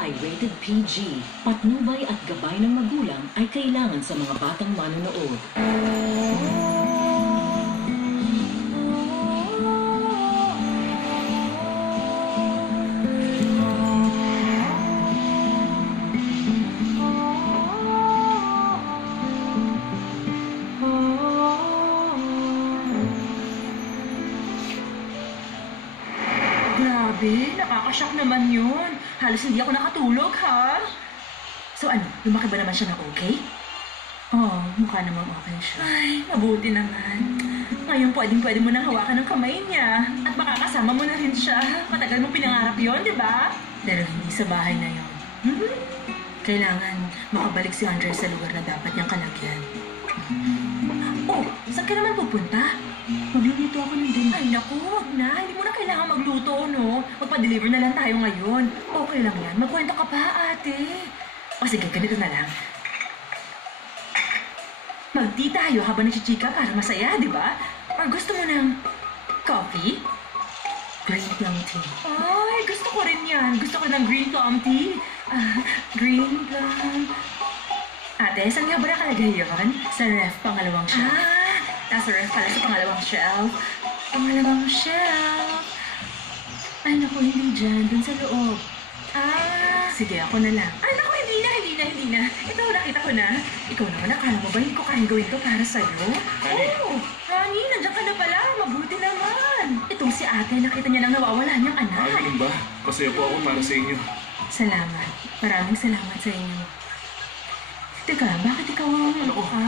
ay rated PG. Patnubay at gabay ng magulang ay kailangan sa mga batang manonood. Grabe, nakakashock naman yun. Halos hindi ako nakatulog, ha? So ano, lumaki ba naman siya ng okay? Oo, mukha namang okay siya. Ay, mabuti naman. Ngayon pwede mo nang hawakan ng kamay niya. At makakasama mo na rin siya. Matagal mong pinangarap yun, di ba? Pero hindi sa bahay na yun. Kailangan makabalik si Andre sa lugar na dapat niyang kalagyan. Oh, saan ka naman pupunta? Magluluto ako ng dinner. Ay, naku, wag na. Hindi mo na kailangan magluto, no? Magpa-deliver na lang tayo ngayon. Okay lang yan. Magkwento ka pa, ate. O sige, ganito na lang. Mag-tea tayo habang nagchichika para masaya, di ba? Or gusto mo ng coffee? Green plum tea. Ay, gusto ko rin yan. Gusto ko ng green plum tea. Green plum... Ate, saan nga ba nakalagay yun? Sa ref, pangalawang shelf. Nasa ref pala sa pangalawang shelf. Pangalawang shelf. Ay, naku, hindi dyan. Dun sa loob. Sige, ako na lang. Ay, naku, hindi na. Ito, nakita ko na. Ikaw naman, akala mo ba hindi ko kayang gawin to para sa'yo? Oh, honey, nandiyan ka na pala. Mabuti naman. Itong si ate, nakita niya lang nawawala niyang anak. Ganun ba? Pasaya po ako para sa inyo. Salamat. Maraming salamat sa inyo. Teka, bakit ikaw ang...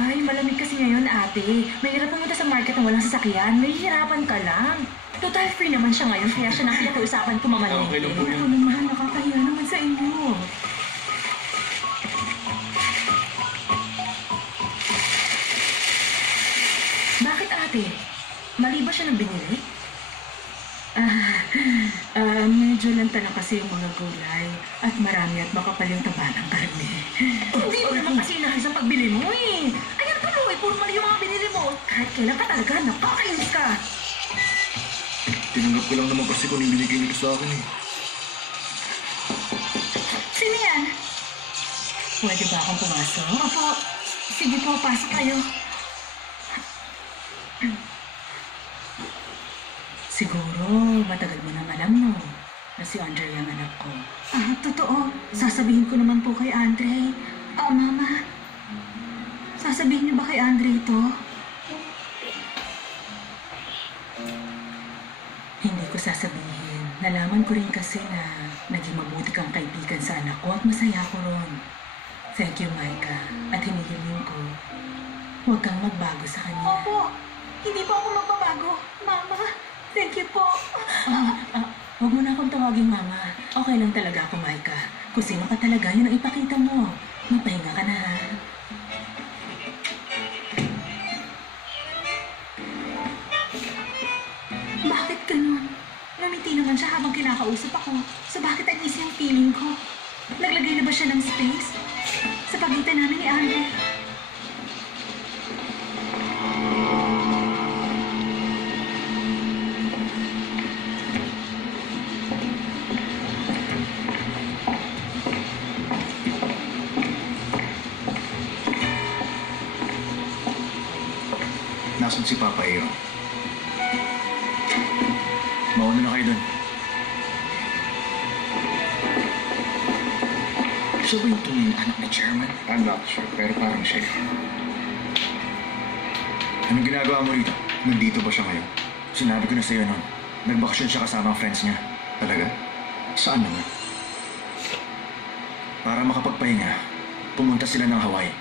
Ay, malamig kasi ngayon, ate. Mahirap pumunta sa market na walang sasakyan. May hirapan ka lang. Total free naman siya ngayon, kaya siya nakikiusapan ko mamalengke. Okay lang po yun. Ako naman, nakakahiya naman sa inyo. Bakit, ate? Mali ba siya ng binili? Medyo lanta na kasi yung mga gulay. At marami at makapal yung taba ng karne. Hindi mo naman kasi inahas ang pagbili mo eh. Ayan tuloy, puro mali yung mga binili mo. Kahit kailan ka talaga, napakainis ka. Tinanggap ko lang naman kasi kung ibinigay nito sa akin eh. Sino yan? Pwede ba akong pumasok? Opo. Sige po, pasok kayo. Siguro, matagal mo nang alam mo na si Andre ang anak ko. Totoo. Sasabihin ko naman po kay Andre. Mama. Sasabihin niyo ba kay Andre ito? Hindi ko sasabihin. Nalaman ko rin kasi na naging mabuti kang kaibigan sa anak ko at masaya ko ron. Thank you, Micah. At hinihiling ko, huwag kang magbago sa kanya. Opo. Hindi po ako magbabago. Mama. Thank you po. Huwag mo na akong tawagin, Mama. Okay lang talaga ako, Micah. Kung sino ka talaga, yun ang ipakita mo. Magpahinga ka na, ha? Bakit ganun? Ngumiti naman siya habang kinakausap ako. So bakit ang easy yung feeling ko? Naglagay na ba siya ng space? Sa pagitan namin ni Andre. Nasaan si Papa Aaron? Mauna na kayo dun. Siya ba yung tunay na anak ni Chairman? I'm not sure, pero parang siya. Anong ginagawa mo rito? Nandito ba siya ngayon? Sinabi ko na sa'yo noon. Nagbakasyon siya kasama ang friends niya. Talaga? Saan naman? Para makapagpahinga, pumunta sila ng Hawaii.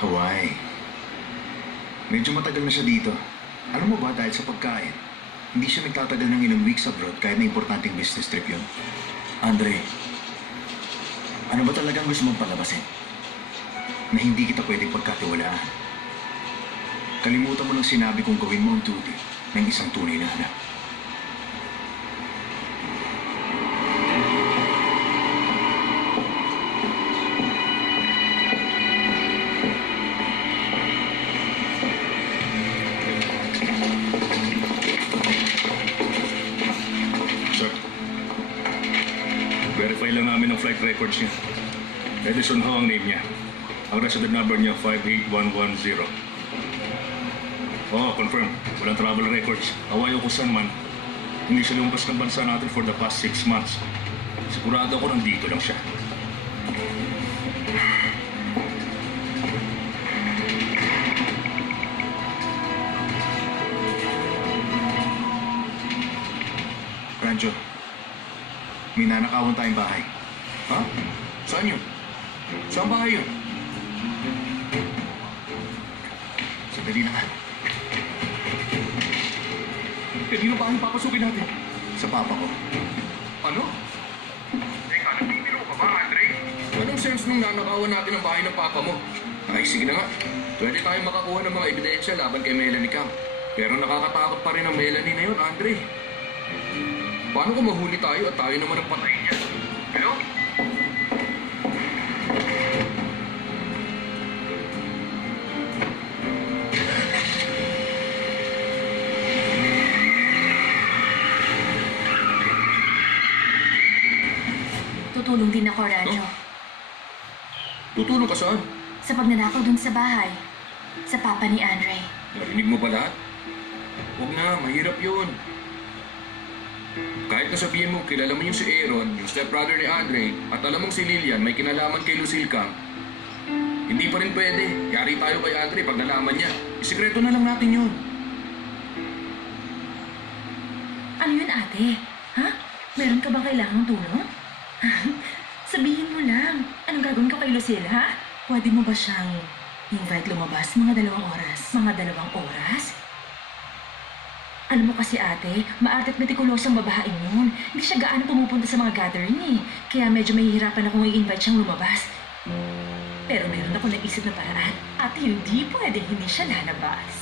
Hawaii. Medyo matagal na siya dito. Alam mo ba, dahil sa pagkain, hindi siya nagtatagal ng ilang weeks abroad kahit na importanteng business trip yun. Andre, ano ba talagang gusto mong palabasin? Na hindi kita pwedeng pagkatiwalaan. Kalimutan mo lang sinabi kong gawin mo ang duty ng isang tunay na anak. Verify lang namin ang flight records niya. Edison Ho ang name niya. Ang resident number niya, 58110. Oo, confirm. Walang travel records. Hawaii o kung saan man. Hindi siya lumabas ng bansa natin for the past 6 months. Sigurado ako nandito lang siya. Rancho, may nanakawan tayong bahay. Ha? Saan yun? Saan bahay yun? Sandali na nga. Kanino ba ang papasukin natin? Sa papa ko. Ano? Teka, nagbibiro ka ba, Andre? Anong sense nung nanakawan natin ang bahay ng papa mo? Ay, sige na nga. Pwede tayong makakuha ng mga ebidensya laban kay Melanie Camp. Pero nakakatakot pa rin ang Melanie na yun, Andre. Paano kung mahuli tayo at tayo naman ang patay niya? Hello? Tutulong din ako, Rancho. Tutulong ka saan? Sa pagnanakaw dun sa bahay. Sa papa ni Andre. Narinig mo ba lahat? Huwag na, mahirap yun. Kahit nasabihin mo, kilala mo yung si Aaron, yung stepbrother ni Andre, at alam mong si Lilian may kinalaman kay Lucille Camp, hindi pa rin pwede. Yari tayo kay Andre pag nalaman niya. Isikreto na lang natin yun. Ano yun, ate? Ha? Meron ka ba kailangang tulong? Sabihin mo lang. Anong gagawin ko kay Lucille, ha? Pwede mo ba siyang invite lumabas mga 2 oras? Mga 2 oras? Alam mo kasi ate, maarte at metikulosong babaeng yun. Hindi siya gaano pumupunta sa mga gathering eh. Kaya medyo mahihirapan akong i-invite siyang lumabas. Pero meron ako naisip na paraan at hindi pwedeng hindi siya lalabas.